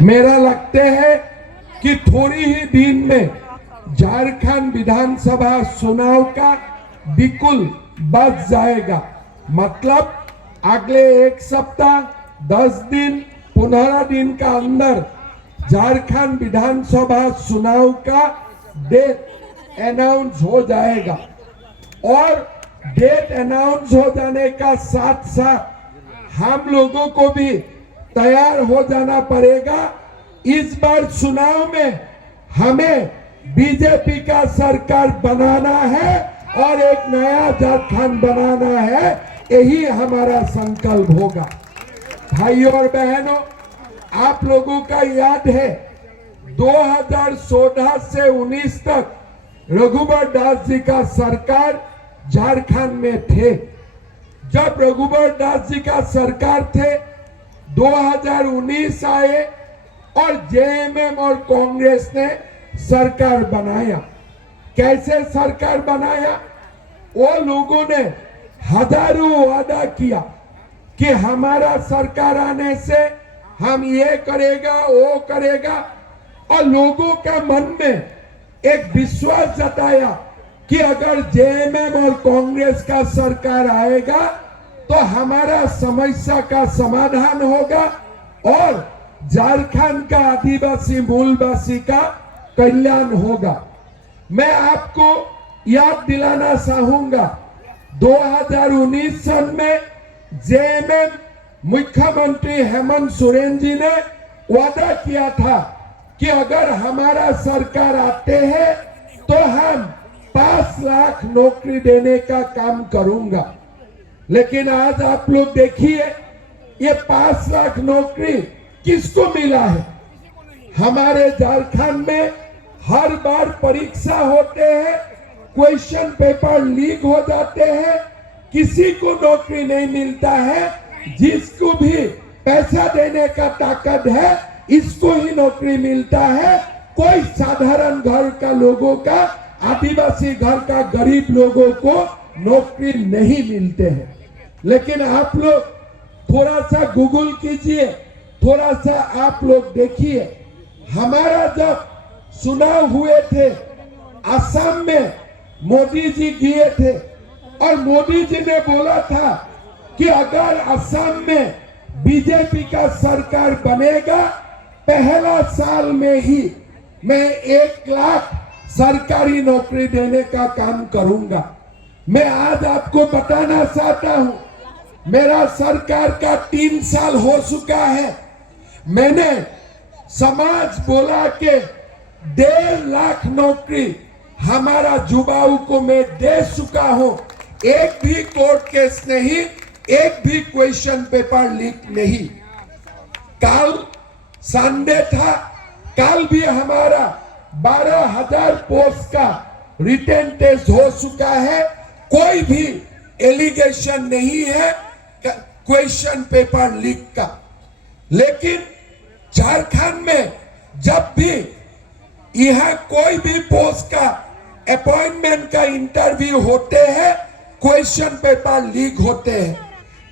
मेरा लगते है कि थोड़ी ही दिन में झारखंड विधानसभा चुनाव का बिल्कुल बच जाएगा। मतलब अगले एक सप्ताह 10 दिन 15 दिन का अंदर झारखंड विधानसभा चुनाव का डेट अनाउंस हो जाएगा और डेट अनाउंस हो जाने का साथ साथ हम लोगों को भी तैयार हो जाना पड़ेगा। इस बार चुनाव में हमें बीजेपी का सरकार बनाना है और एक नया झारखंड बनाना है, यही हमारा संकल्प होगा। भाइयों और बहनों, आप लोगों का याद है 2014 से 19 तक रघुवर दास जी का सरकार झारखंड में थे। जब रघुवर दास जी का सरकार थे 2019 आए और जेएमएम और कांग्रेस ने सरकार बनाया। कैसे सरकार बनाया? वो लोगों ने हजारों वादा किया कि हमारा सरकार आने से हम ये करेगा वो करेगा और लोगों का मन में एक विश्वास जताया कि अगर जेएमएम और कांग्रेस का सरकार आएगा तो हमारा समस्या का समाधान होगा और झारखंड का आदिवासी मूलवासी का कल्याण होगा। मैं आपको याद दिलाना चाहूंगा 2019 सन में जेएमएम मुख्यमंत्री हेमंत सोरेन जी ने वादा किया था कि अगर हमारा सरकार आते हैं तो हम 5 लाख नौकरी देने का काम करूंगा। लेकिन आज आप लोग देखिए ये 5 लाख नौकरी किसको मिला है? हमारे झारखंड में हर बार परीक्षा होते हैं, क्वेश्चन पेपर लीक हो जाते हैं, किसी को नौकरी नहीं मिलता है। जिसको भी पैसा देने का ताकत है इसको ही नौकरी मिलता है। कोई साधारण घर का लोगों का, आदिवासी घर का गरीब लोगों को नौकरी नहीं मिलते हैं। लेकिन आप लोग थोड़ा सा गूगल कीजिए, थोड़ा सा आप लोग देखिए, हमारा जब चुनाव हुए थे असम में मोदी जी गए थे और मोदी जी ने बोला था कि अगर असम में बीजेपी का सरकार बनेगा पहला साल में ही मैं 1 लाख सरकारी नौकरी देने का काम करूंगा। मैं आज आपको बताना चाहता हूं, मेरा सरकार का 3 साल हो चुका है। मैंने समाज बोला के 1.5 लाख नौकरी हमारा युवाओं को मैं दे चुका हूं। एक भी कोर्ट केस नहीं, एक भी क्वेश्चन पेपर लीक नहीं। कल संडे था, कल भी हमारा 12,000 पोस्ट का रिटन टेस्ट हो चुका है। कोई भी एलिगेशन नहीं है क्वेश्चन पेपर लीक का। लेकिन झारखंड में जब भी यह कोई भी पोस्ट का अपॉइंटमेंट का इंटरव्यू होते हैं क्वेश्चन पेपर लीक होते हैं।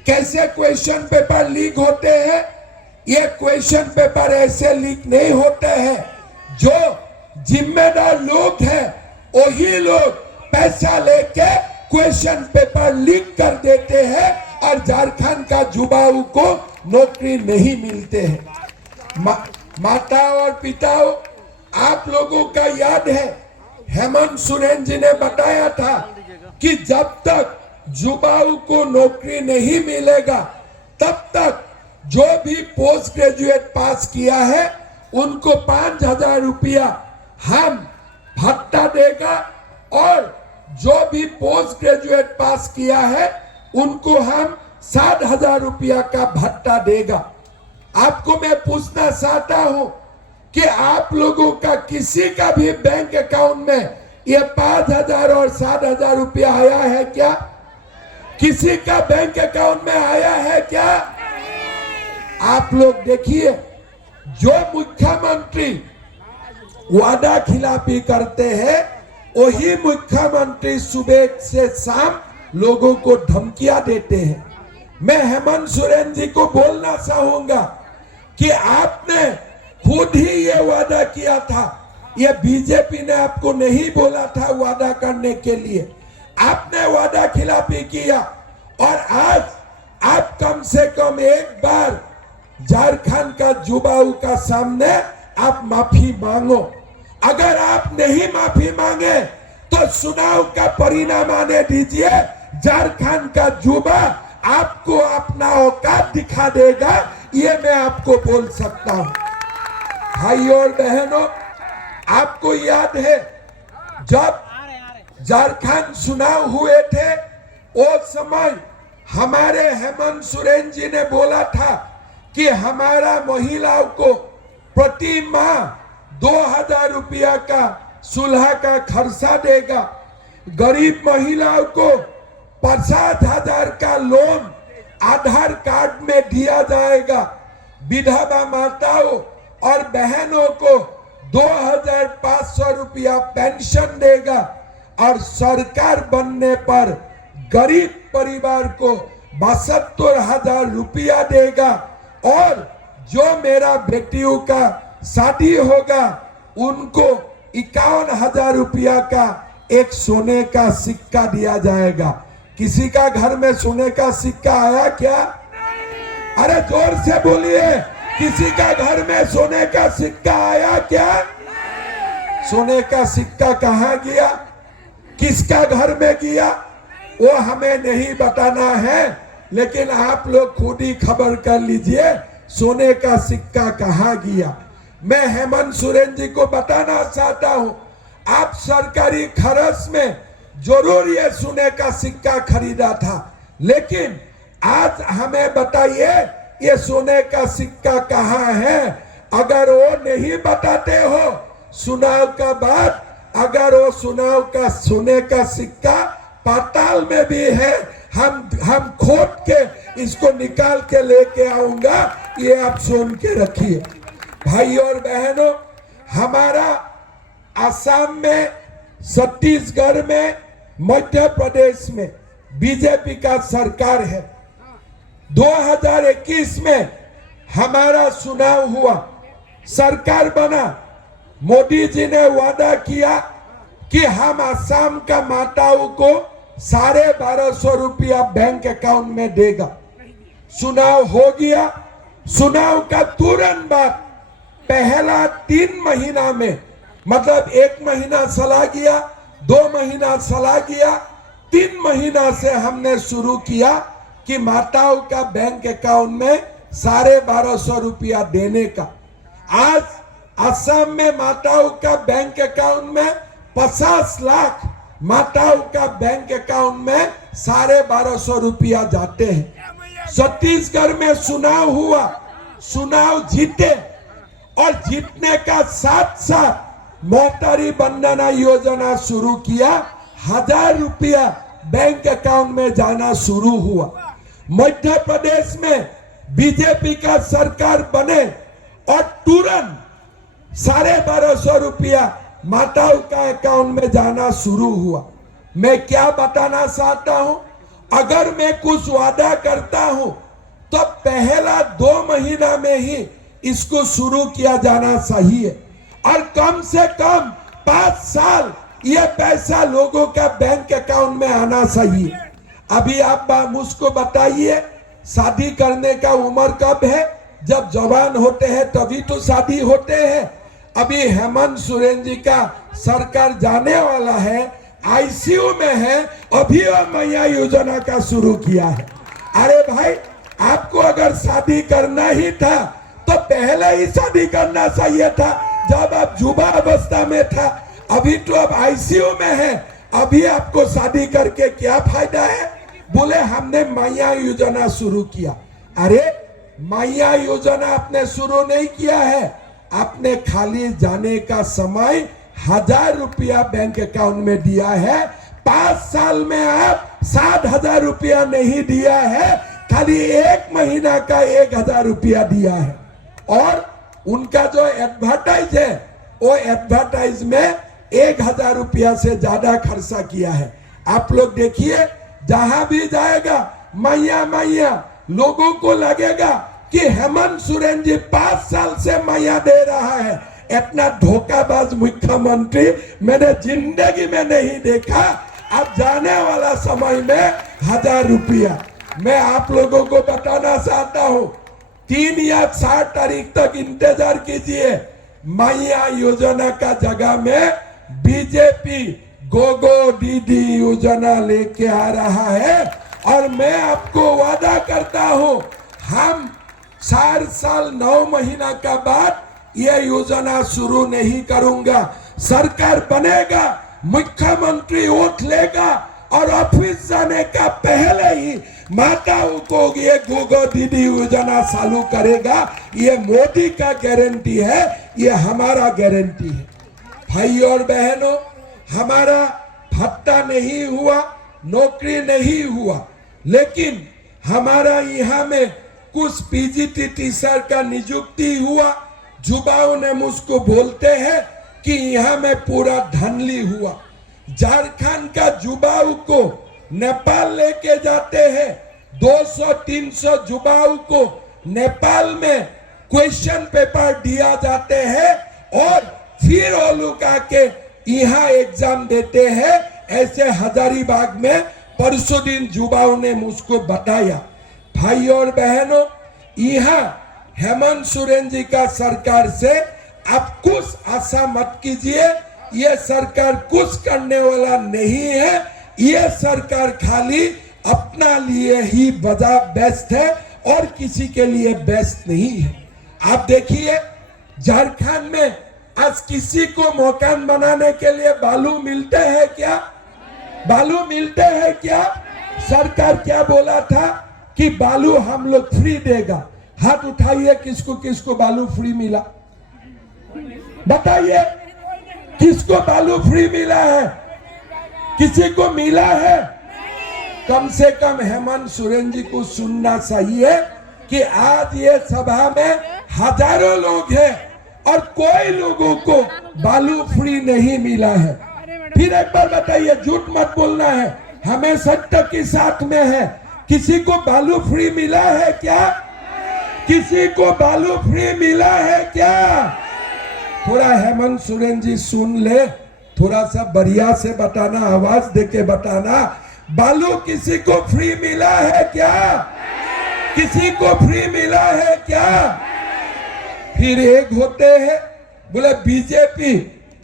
कैसे क्वेश्चन पेपर लीक होते हैं? ये क्वेश्चन पेपर ऐसे लीक नहीं होते हैं, जो जिम्मेदार लोग हैं वही लोग पैसा लेके क्वेश्चन पेपर लीक कर देते हैं और झारखंड का युवाओं को नौकरी नहीं मिलते हैं। माता और पिताओं, आप लोगों का याद है हेमंत सोरेन जी ने बताया था कि जब तक युवाओं को नौकरी नहीं मिलेगा तब तक जो भी पोस्ट ग्रेजुएट पास किया है उनको 5,000 रुपया हम भत्ता देगा और जो भी पोस्ट ग्रेजुएट पास किया है उनको हम 7,000 रुपया का भत्ता देगा। आपको मैं पूछना चाहता हूं कि आप लोगों का किसी का भी बैंक अकाउंट में ये 5,000 और 7,000 रुपया आया है क्या? किसी का बैंक अकाउंट में आया है क्या? आप लोग देखिए, जो मुख्यमंत्री वादा खिलाफी करते हैं वही मुख्यमंत्री सुबह से शाम लोगों को धमकियां देते हैं। मैं हेमंत सोरेन जी को बोलना चाहूंगा कि आपने खुद ही ये वादा किया था। ये बीजेपी ने आपको नहीं बोला था वादा करने के लिए, आपने वादा खिलाफी किया। और आज आप कम से कम एक बार झारखंड का युवाओं का सामने आप माफी मांगो। अगर आप नहीं माफी मांगे तो चुनाव का परिणाम आने दीजिए। झारखंड का युवा आपको अपना औकात दिखा देगा, ये मैं आपको बोल सकता हूं। भाइयों और बहनों, आपको याद है जब झारखंड चुनाव हुए थे, उस समय हमारे हेमंत सोरेन जी ने बोला था कि हमारा महिलाओं को प्रति माह 2000 रुपया का सुलह का खर्चा देगा, गरीब महिलाओं को 50,000 का लोन आधार कार्ड में दिया जाएगा, विधवा माताओं और बहनों को 2500 रुपया पेंशन देगा, और सरकार बनने पर गरीब परिवार को 72,000 रुपया देगा, और जो मेरा बेटियों का शादी होगा उनको 51,000 रुपया का एक सोने का सिक्का दिया जाएगा। किसी का घर में सोने का सिक्का आया क्या? अरे जोर से बोलिए, किसी का घर में सोने का सिक्का आया क्या? सोने का सिक्का कहाँ गया, किसका घर में गया, वो हमें नहीं बताना है, लेकिन आप लोग खुद ही खबर कर लीजिए सोने का सिक्का कहाँ गया। मैं हेमंत सोरेन जी को बताना चाहता हूं, आप सरकारी खर्च में जरूर ये सोने का सिक्का खरीदा था, लेकिन आज हमें बताइए ये सोने का सिक्का कहाँ है। अगर वो नहीं बताते हो चुनाव का बाद, अगर वो चुनाव का सोने का सिक्का पाताल में भी है, हम खोद के इसको निकाल के लेके आऊंगा, ये आप सुन के रखिए। भाइयों और बहनों, हमारा असम में, छत्तीसगढ़ में, मध्य प्रदेश में बीजेपी का सरकार है। 2021 में हमारा चुनाव हुआ, सरकार बना, मोदी जी ने वादा किया कि हम असम का माताओं को 1250 रुपया बैंक अकाउंट में देगा। चुनाव हो गया, चुनाव का तुरंत बाद पहला 3 महीना में, मतलब 1 महीना चला गया, 2 महीना चला गया, 3 महीना से हमने शुरू किया कि माताओं का बैंक अकाउंट में 1250 रुपया देने का। आज असम में माताओं का बैंक अकाउंट में 50 लाख माताओं का बैंक अकाउंट में 1250 रुपया जाते हैं। छत्तीसगढ़ में चुनाव हुआ, चुनाव जीते, और जीतने का साथ साथ मोहतारी बंदना योजना शुरू किया, 1000 रुपया बैंक अकाउंट में जाना शुरू हुआ। मध्य प्रदेश में बीजेपी का सरकार बने और तुरंत 1250 रुपया माताओं का अकाउंट में जाना शुरू हुआ। मैं क्या बताना चाहता हूं, अगर मैं कुछ वादा करता हूं तो पहला 2 महीना में ही इसको शुरू किया जाना चाहिए, और कम से कम 5 साल ये पैसा लोगों का बैंक अकाउंट में आना चाहिए। अभी आप मुझको बताइए, शादी करने का उम्र कब है? जब जवान होते हैं तभी तो शादी होते हैं। अभी हेमंत सोरेन जी का सरकार जाने वाला है, आईसीयू में है, अभी और मैया योजना का शुरू किया है। अरे भाई, आपको अगर शादी करना ही था तो पहले ही शादी करना चाहिए था, जब आप युवा अवस्था में था। अभी तो अब आईसीयू में है, अभी आपको शादी करके क्या फायदा है? बोले हमने मैया योजना शुरू किया। अरे मैया योजना आपने शुरू नहीं किया है, आपने खाली जाने का समय 1000 रुपया बैंक अकाउंट में दिया है। 5 साल में आप 7000 रुपया नहीं दिया है, खाली 1 महीना का 1000 रुपया दिया है। और उनका जो एडवर्टाइज है, वो एडवर्टाइज में 1000 रुपया से ज्यादा खर्चा किया है। आप लोग देखिए, जहां भी जाएगा मैया मैया, लोगों को लगेगा कि हेमंत सोरेन जी 5 साल से मैया दे रहा है। इतना धोखाबाज मुख्यमंत्री मैंने जिंदगी में नहीं देखा। अब जाने वाला समय में 1000 रुपया मैं आप लोगों को बताना चाहता हूं। 3 या 4 तारीख तक इंतजार कीजिए। मैया योजना का जगह में बीजेपी गोगो दीदी योजना लेके आ रहा है। और मैं आपको वादा करता हूं, हम 4 साल 9 महीना का बाद ये योजना शुरू नहीं करूंगा। सरकार बनेगा, मुख्यमंत्री वोट लेगा और ऑफिस जाने का पहले ही माताओं को ये गोगो दीदी योजना चालू करेगा। ये मोदी का गारंटी है, ये हमारा गारंटी है। भाई और बहनों, हमारा भत्ता नहीं हुआ, नौकरी नहीं हुआ, लेकिन हमारा यहाँ में कुछ पीजीटी टीचर का नियुक्ति हुआ। युवाओं ने मुझको बोलते हैं कि यहाँ में पूरा धनली हुआ। झारखंड का युवाओं को नेपाल लेके जाते हैं। 200-300 युवाओं को नेपाल में क्वेश्चन पेपर दिया जाते हैं और फिर वो लोग आके यहाँ एग्जाम देते हैं। ऐसे हजारीबाग में परसों दिन युवाओं ने मुझको बताया। भाई और बहनों, यहाँ हेमंत सोरेन जी का सरकार से आप कुछ आशा मत कीजिए। ये सरकार कुछ करने वाला नहीं है। ये सरकार खाली अपना लिए ही बजा बेस्ट है और किसी के लिए बेस्ट नहीं है। आप देखिए, झारखंड में आज किसी को मकान बनाने के लिए बालू मिलते हैं क्या? बालू मिलते हैं क्या? सरकार क्या बोला था कि बालू हम लोग फ्री देगा। हाथ उठाइए, किसको किसको बालू फ्री मिला? बताइए, किसको बालू फ्री मिला है? किसी को मिला है? कम से कम हेमंत सोरेन जी को सुनना चाहिए कि आज ये सभा में हजारों लोग हैं और कोई लोगों को बालू फ्री नहीं मिला है। फिर एक बार बताइए, झूठ मत बोलना है, हमें सत्य के साथ में है। किसी को बालू फ्री मिला है क्या? किसी को बालू फ्री मिला है क्या? थोड़ा हेमंत सोरेन जी सुन ले, थोड़ा सा बढ़िया से बताना, आवाज देके बताना। बालू किसी को फ्री मिला है क्या? किसी को फ्री मिला है क्या? फिर एक होते हैं बोले बीजेपी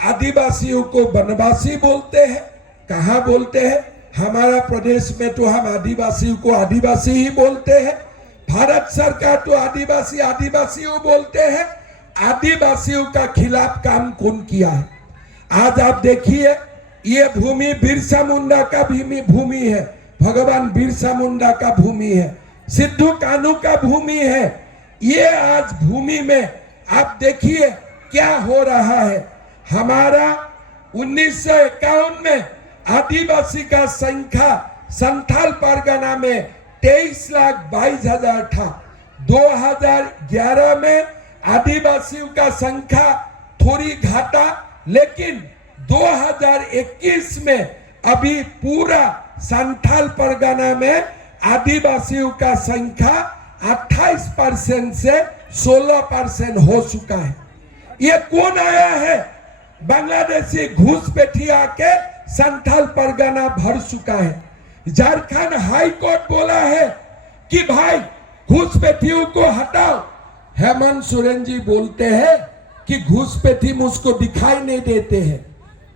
आदिवासियों को वनवासी बोलते हैं। कहाँ बोलते हैं? हमारा प्रदेश में तो हम आदिवासियों को आदिवासी ही बोलते हैं। भारत सरकार तो आदिवासी आदिवासियों बोलते हैं। आदिवासियों का खिलाफ काम कौन किया है? आज आप देखिए, ये भूमि बिरसा मुंडा का भूमि है, भगवान बिरसा मुंडा का भूमि है, सिद्धू कान्हू का भूमि है। ये आज भूमि में आप देखिए क्या हो रहा है। हमारा 1951 में आदिवासी का संख्या संथाल परगना में 23,22,000 था। 2011 में आदिवासियों का संख्या थोड़ी घटा, लेकिन 2021 में अभी पूरा संथाल परगना में आदिवासियों का संख्या 28% से 16% हो चुका है। ये कौन आया है? बांग्लादेशी घुसपैठी आके संथाल परगना भर चुका है। झारखंड हाई कोर्ट बोला है कि भाई घुसपैठियों को हटाओ। हेमंत सोरेन जी बोलते हैं कि घुसपैठी मुझको दिखाई नहीं देते हैं।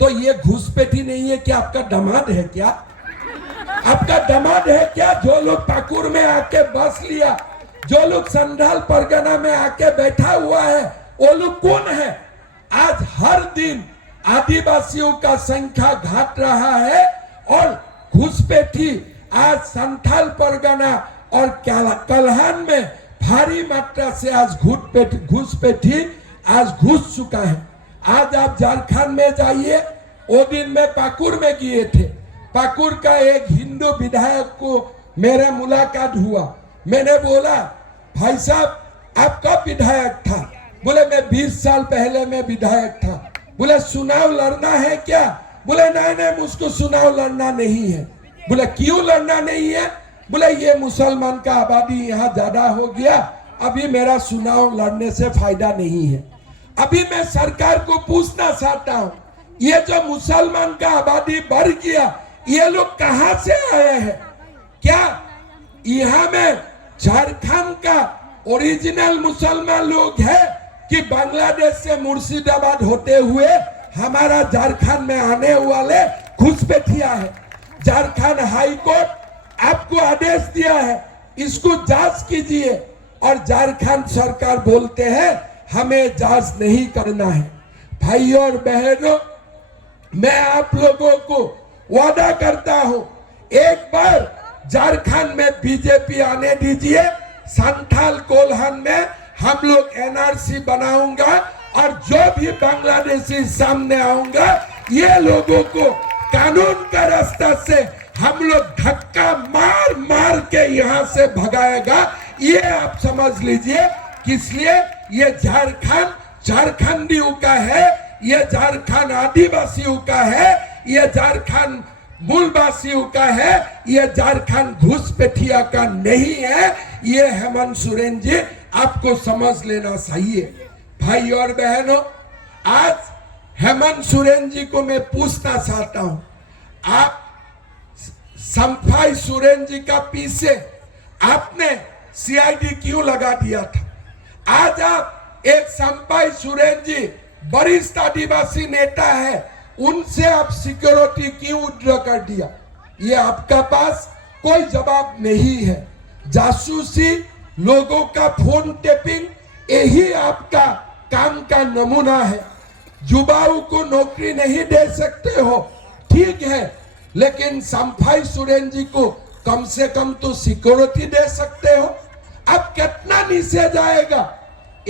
तो ये घुसपैठी नहीं है कि आपका दामाद है क्या? आपका दामाद है क्या? जो लोग पाकुर में आके बस लिया, जो लोग संथाल परगना में आके बैठा हुआ है, वो लोग कौन है? आज हर दिन आदिवासियों का संख्या घट रहा है और घुसपैठी आज संथाल परगना और कल्हान में भारी मात्रा से आज घुसपैठी आज घुस चुका है। आज आप झारखंड में जाइए, वो दिन में पाकुर में गए थे। पाकुर का एक हिंदू विधायक को मेरा मुलाकात हुआ। मैंने बोला, भाई साहब आप कब विधायक था? बोले मैं 20 साल पहले मैं विधायक था। बोले चुनाव लड़ना है क्या? बोले नहीं नहीं, मुझको चुनाव लड़ना नहीं है। बोले क्यों लड़ना नहीं है? बोले ये मुसलमान का आबादी यहाँ ज्यादा हो गया, अभी मेरा चुनाव लड़ने से फायदा नहीं है। अभी मैं सरकार को पूछना चाहता हूं, ये जो मुसलमान का आबादी बढ़ गया, ये लोग कहां से आए हैं? क्या यहाँ में झारखंड का ओरिजिनल मुसलमान लोग है कि बांग्लादेश से मुर्शिदाबाद होते हुए हमारा झारखंड में आने वाले घुसपैठिया है? झारखंड हाई कोर्ट आपको आदेश दिया है, इसको जांच कीजिए, और झारखंड सरकार बोलते हैं हमें जांच नहीं करना है। भाइयों और बहनों, मैं आप लोगों को वादा करता हूं, एक बार झारखंड में बीजेपी आने दीजिए, संथाल कोल्हान में हम लोग एनआरसी बनाऊंगा, और जो भी बांग्लादेशी सामने आऊंगा, ये लोगों को कानून का रास्ता से हम लोग धक्का मार मार के यहाँ से भगाएगा। ये आप समझ लीजिए, किसलिए ये झारखंड झारखंडियों का है, ये झारखंड आदिवासियों का है, ये झारखंड मूलवासियों का है, ये झारखंड घुसपैठिया का नहीं है। ये हेमंत सोरेन जी आपको समझ लेना चाहिए। भाई और बहनों, आज हेमंत सोरेन जी को मैं पूछना चाहता हूं, आप संफाई सोरेन जी का पीछे आपने सीआईडी क्यों लगा दिया था? आज आप एक संफाई सोरेन जी वरिष्ठ आदिवासी नेता है, उनसे आप सिक्योरिटी क्यों विड्रॉ कर दिया? ये आपका पास कोई जवाब नहीं है। जासूसी, लोगों का फोन टेपिंग, यही आपका काम का नमूना है। युवाओं को नौकरी नहीं दे सकते हो, ठीक है, लेकिन संफाई सोरेन जी को कम से कम तो सिक्योरिटी दे सकते हो। अब कितना नीचे जाएगा?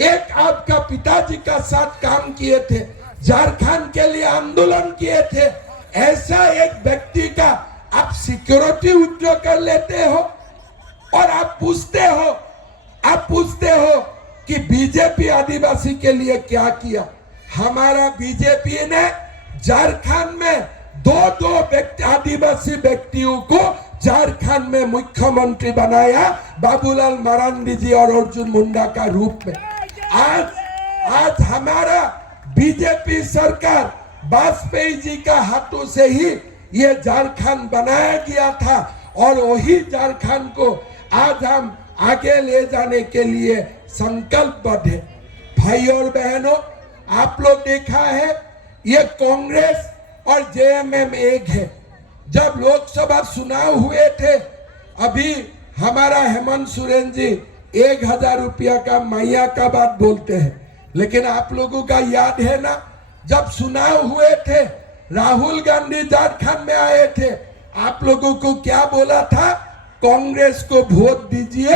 एक आपका पिताजी का साथ काम किए थे, झारखंड के लिए आंदोलन किए थे, ऐसा एक व्यक्ति का आप सिक्योरिटी विड्रॉ कर लेते हो, और आप पूछते हो कि बीजेपी आदिवासी के लिए क्या किया? हमारा बीजेपी ने झारखंड में दो आदिवासी व्यक्तियों को झारखंड में मुख्यमंत्री बनाया, बाबूलाल मरांडी जी और अर्जुन मुंडा का रूप में। आज हमारा बीजेपी सरकार वाजपेयी जी का हाथों से ही ये झारखंड बनाया गया था, और वही झारखंड को आज हम आगे ले जाने के लिए संकल्पबद्ध है। भाई और बहनों, आप लोग देखा है, ये कांग्रेस और जेएमएम एक है। जब लोकसभा चुनाव हुए थे, अभी हमारा हेमंत सोरेन जी 1000 रुपया का मैया का बात बोलते हैं, लेकिन आप लोगों का याद है ना, जब चुनाव हुए थे, राहुल गांधी झारखंड में आए थे, आप लोगों को क्या बोला था? कांग्रेस को वोट दीजिए,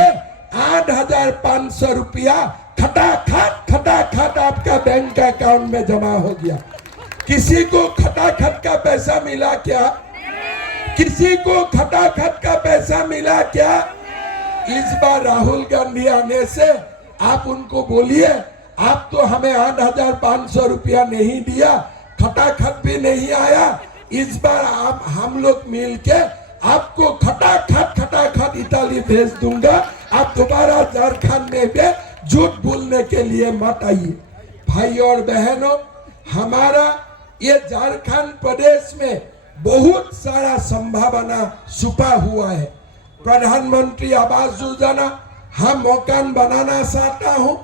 8500 रुपया खटाखट आपका बैंक अकाउंट में जमा हो गया। किसी को खटाखट का पैसा मिला क्या? किसी को खटाखट का पैसा मिला क्या? इस बार राहुल गांधी आने से आप उनको बोलिए, आप तो हमें 8500 रुपया नहीं दिया, खटाखट भी नहीं आया, इस बार आप हम लोग मिलके आपको खटाखट इताली भेज दूंगा, आप दोबारा झारखंड में भी झूठ बोलने के लिए मत आइए। भाई और बहनों, हमारा ये झारखंड प्रदेश में बहुत सारा संभावना छुपा हुआ है। प्रधानमंत्री आवास योजना हम मकान बनाना चाहता हूं,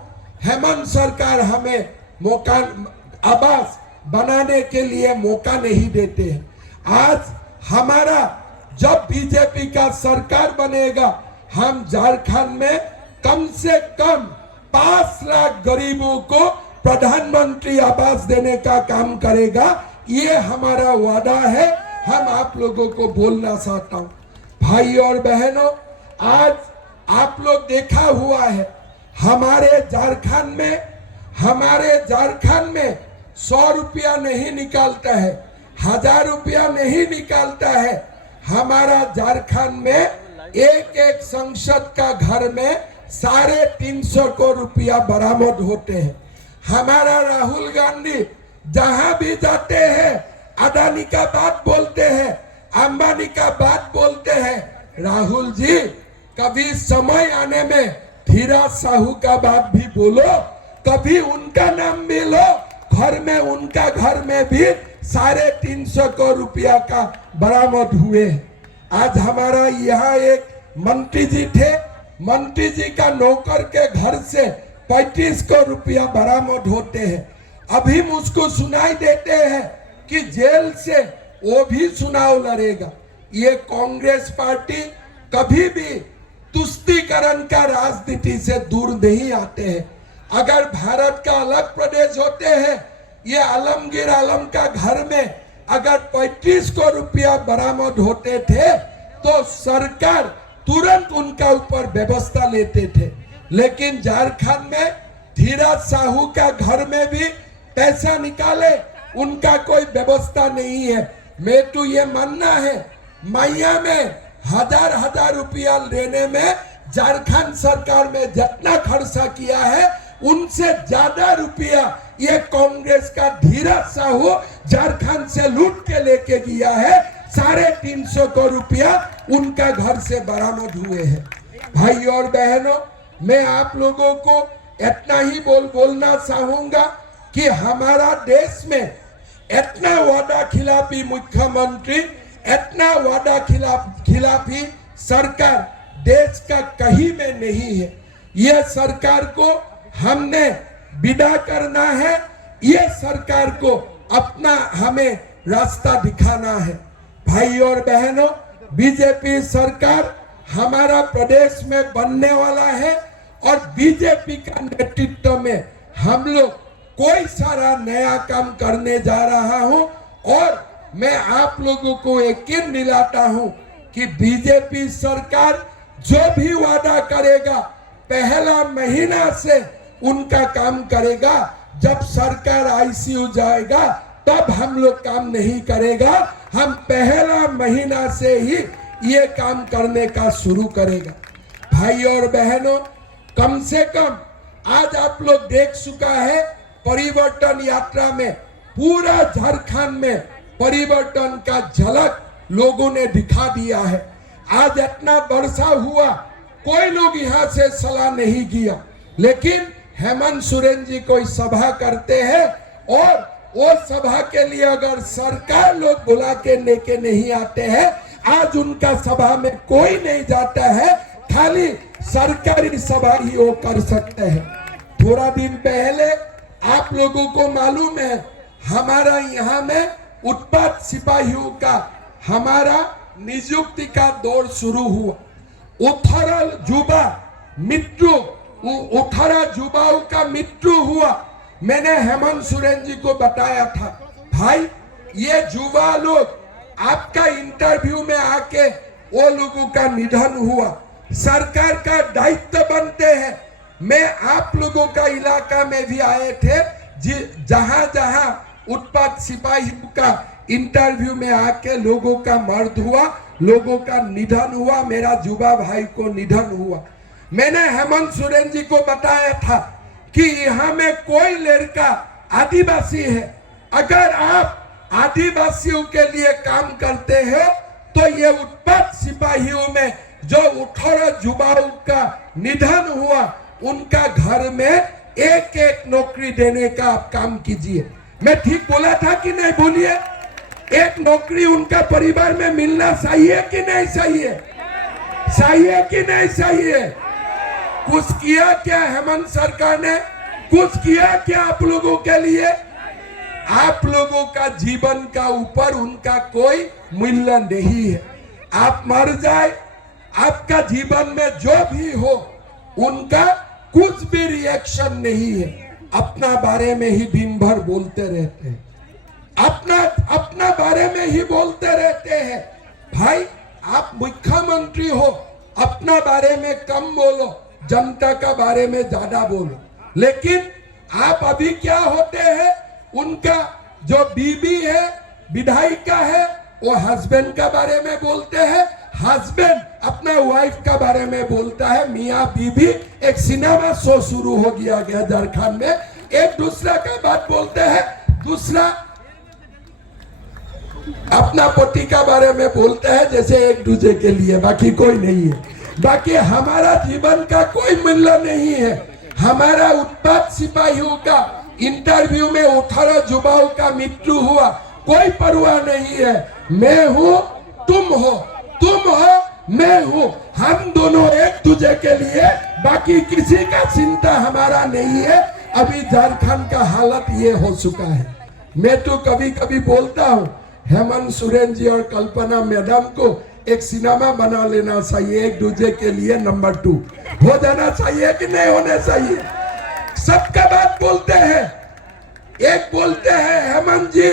हेमंत सरकार हमें मकान आवास बनाने के लिए मौका नहीं देते हैं। आज हमारा जब बीजेपी का सरकार बनेगा, हम झारखंड में कम से कम 5 लाख गरीबों को प्रधानमंत्री आवास देने का काम करेगा। ये हमारा वादा है, हम आप लोगों को बोलना चाहता हूं। भाई और बहनों, आज आप लोग देखा हुआ है, हमारे झारखंड में 100 रुपया नहीं निकालता है, 1000 रुपया नहीं निकालता है। हमारा झारखंड में एक संसद का घर में 350 रुपया बरामद होते हैं। हमारा राहुल गांधी जहां भी जाते हैं, अदानी का बात बोलते हैं, अंबानी का बात बोलते हैं। राहुल जी, कभी समय आने में धीरज साहू का बात भी बोलो, कभी उनका नाम भी लो। घर में उनका घर में भी 350 करोड़ रुपया का बरामद हुए। आज हमारा यहाँ एक मंत्री जी थे, मंत्री जी का नौकर के घर से 35 करोड़ रुपया बरामद होते हैं। अभी मुझको सुनाई देते हैं कि जेल से वो भी चुनाव लड़ेगा। ये कांग्रेस पार्टी कभी भी तुष्टीकरण का राजनीति से दूर नहीं आते हैं। अगर भारत का अलग प्रदेश होते हैं, ये आलमगीर आलम का घर में अगर 35 करोड़ रुपया बरामद होते थे तो सरकार तुरंत उनका ऊपर व्यवस्था लेते थे। लेकिन झारखंड में धीरज साहू का घर में भी पैसा निकाले, उनका कोई व्यवस्था नहीं है। मैं तो ये मानना है, मैया में हजार रुपया लेने में झारखंड सरकार में जितना खर्चा किया है उनसे ज्यादा रुपया ये कांग्रेस का धीरज साहू झारखंड से लूट के लेके गया है। 350 करोड़ रुपया उनका घर से बरामद हुए हैं। भाई और बहनों, मैं आप लोगों को इतना ही बोलना चाहूंगा कि हमारा देश में इतना वादा खिलाफी मुख्यमंत्री, इतना वादा खिलाफी सरकार देश का कहीं में नहीं है। यह सरकार को हमने विदा करना है, ये सरकार को अपना हमें रास्ता दिखाना है। भाई और बहनों, बीजेपी सरकार हमारा प्रदेश में बनने वाला है और बीजेपी का नेतृत्व में हम लोग कोई सारा नया काम करने जा रहा हूं। और मैं आप लोगों को यकीन दिलाता हूं कि बीजेपी सरकार जो भी वादा करेगा पहला महीना से उनका काम करेगा। जब सरकार आईसीयू जाएगा तब हम लोग काम नहीं करेगा, हम पहला महीना से ही ये काम करने का शुरू करेगा। भाई और बहनों, कम से कम आज आप लोग देख चुका है परिवर्तन यात्रा में पूरा झारखंड में परिवर्तन का झलक लोगों ने दिखा दिया है। आज इतना वर्षा हुआ, कोई लोग यहाँ से सलाह नहीं किया, लेकिन हेमंत सोरेन जी कोई सभा करते हैं और वो सभा के लिए अगर सरकार लोग बुला के लेके नहीं आते हैं, आज उनका सभा में कोई नहीं जाता है, खाली सरकारी सभा ही वो कर सकते हैं। थोड़ा दिन पहले आप लोगों को मालूम है हमारा यहाँ में उत्पाद सिपाहियों का हमारा नियुक्ति का दौर शुरू हुआ। 18 युवाओं का मृत्यु हुआ। मैंने हेमंत सोरेन जी को बताया था, भाई ये युवा लोग आपका इंटरव्यू में आके वो लोगों का निधन हुआ, सरकार का दायित्व बनते हैं। मैं आप लोगों का इलाका में भी आए थे, जहां जहां उत्पाद सिपाहियों का इंटरव्यू में आके लोगों का मर्द हुआ, लोगों का निधन हुआ, मेरा युवा भाई को निधन हुआ। मैंने हेमंत सोरेन जी को बताया था कि यहाँ में कोई लड़का आदिवासी है, अगर आप आदिवासियों के लिए काम करते हो तो ये उत्पाद सिपाहियों में जो 18 युवाओं का निधन हुआ उनका घर में एक नौकरी देने का आप काम कीजिए। मैं ठीक बोला था कि नहीं बोलिए? एक नौकरी उनका परिवार में मिलना चाहिए कि नहीं चाहिए? चाहिए कि नहीं चाहिए? कुछ किया क्या हेमंत सरकार ने? कुछ किया क्या आप लोगों के लिए? आप लोगों का जीवन का ऊपर उनका कोई मूल्य नहीं है। आप मर जाए, आपका जीवन में जो भी हो उनका कुछ भी रिएक्शन नहीं है। अपना बारे में ही दिन भर बोलते रहते हैं, अपना बारे में ही बोलते रहते हैं। भाई आप मुख्यमंत्री हो, अपना बारे में कम बोलो, जनता का बारे में ज्यादा बोलो। लेकिन आप अभी क्या होते हैं, उनका जो बीबी है, विधायिका है, वो हस्बैंड का बारे में बोलते हैं, हस्बैंड अपना वाइफ का बारे में बोलता है। मियाँ बीबी एक सिनेमा शो शुरू हो गया झारखंड में, एक दूसरा का बात बोलते हैं, दूसरा अपना पति का बारे में बोलते हैं, जैसे एक दूसरे के लिए, बाकी कोई नहीं है। बाकी हमारा जीवन का कोई मूल्य नहीं है। हमारा उत्पाद सिपाहियों का इंटरव्यू में 18 युवाओं का मृत्यु हुआ, कोई परवाह नहीं है। मैं हूँ, तुम हो, तुम हो, मैं हूँ, हम दोनों एक दूसरे के लिए, बाकी किसी का चिंता हमारा नहीं है। अभी झारखंड का हालत ये हो चुका है। मैं तो कभी कभी बोलता हूँ हेमंत सोरेन जी और कल्पना मैडम को एक सिनेमा बना लेना चाहिए, एक दूसरे के लिए नंबर 2 हो जाना चाहिए कि नहीं होना चाहिए। सबका बात बोलते हैं, एक बोलते हैं हेमंत जी,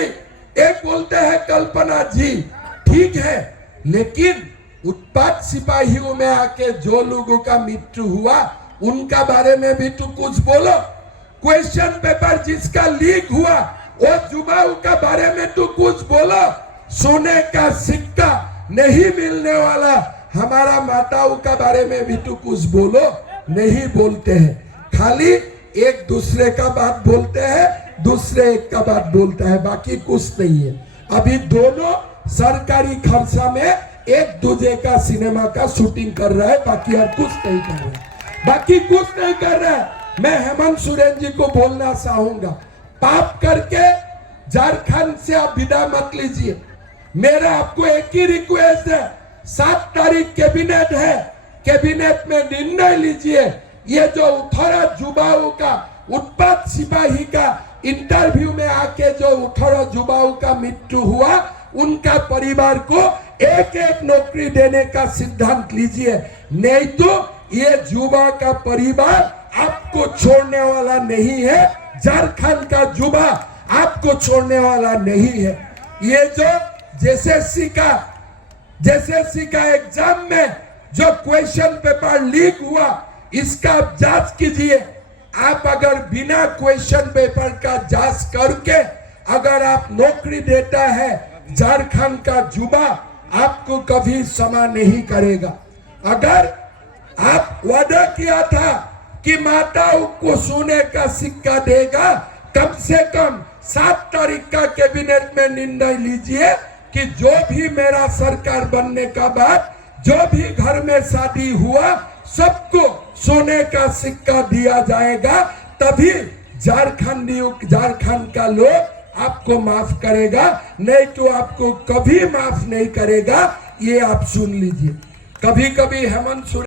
एक बोलते हैं कल्पना जी, ठीक है, लेकिन उत्पाद सिपाहियों में आके जो लोगों का मृत्यु हुआ उनका बारे में भी तो कुछ बोलो। क्वेश्चन पेपर जिसका लीक हुआ वो युवाओं का बारे में तो कुछ बोलो। सोने का सिक्का नहीं मिलने वाला हमारा माताओं का बारे में भी तो कुछ बोलो। नहीं बोलते हैं, खाली एक दूसरे का बात बोलते हैं, दूसरे एक का बात बोलता है, बाकी कुछ नहीं है। अभी दोनों सरकारी खर्चा में एक दूसरे का सिनेमा का शूटिंग कर रहा है, बाकी और कुछ नहीं कर रहा है, बाकी कुछ नहीं कर रहा है। मैं हेमंत सोरेन जी को बोलना चाहूंगा, पाप करके झारखंड से आप विदा मत लीजिए। मेरा आपको एक ही रिक्वेस्ट है, 7 तारीख कैबिनेट है, कैबिनेट में निर्णय लीजिए। ये जो 18 युवाओं का उत्पाद सिपाही का इंटरव्यू में आके जो 18 युवाओं का मृत्यु हुआ, उनका परिवार को एक एक नौकरी देने का सिद्धांत लीजिए, नहीं तो ये युवा का परिवार आपको छोड़ने वाला नहीं है। झारखंड का युवा आपको छोड़ने वाला नहीं है। ये जो जेएसएससी का एग्जाम में जो क्वेश्चन पेपर लीक हुआ, इसका आप जांच कीजिए। आप अगर बिना क्वेश्चन पेपर का जांच करके अगर आप नौकरी देता है, झारखंड का युवा आपको कभी क्षमा नहीं करेगा। अगर आप वादा किया था कि माताओं को सोने का सिक्का देगा, कम से कम 7 तारीख का कैबिनेट में निर्णय लीजिए कि जो भी मेरा सरकार बनने का बाद जो भी घर में शादी हुआ सबको सोने का सिक्का दिया जाएगा, तभी झारखंड का लोग आपको माफ करेगा, नहीं तो आपको कभी माफ नहीं करेगा। ये आप सुन लीजिए। कभी कभी हेमंत सोरेन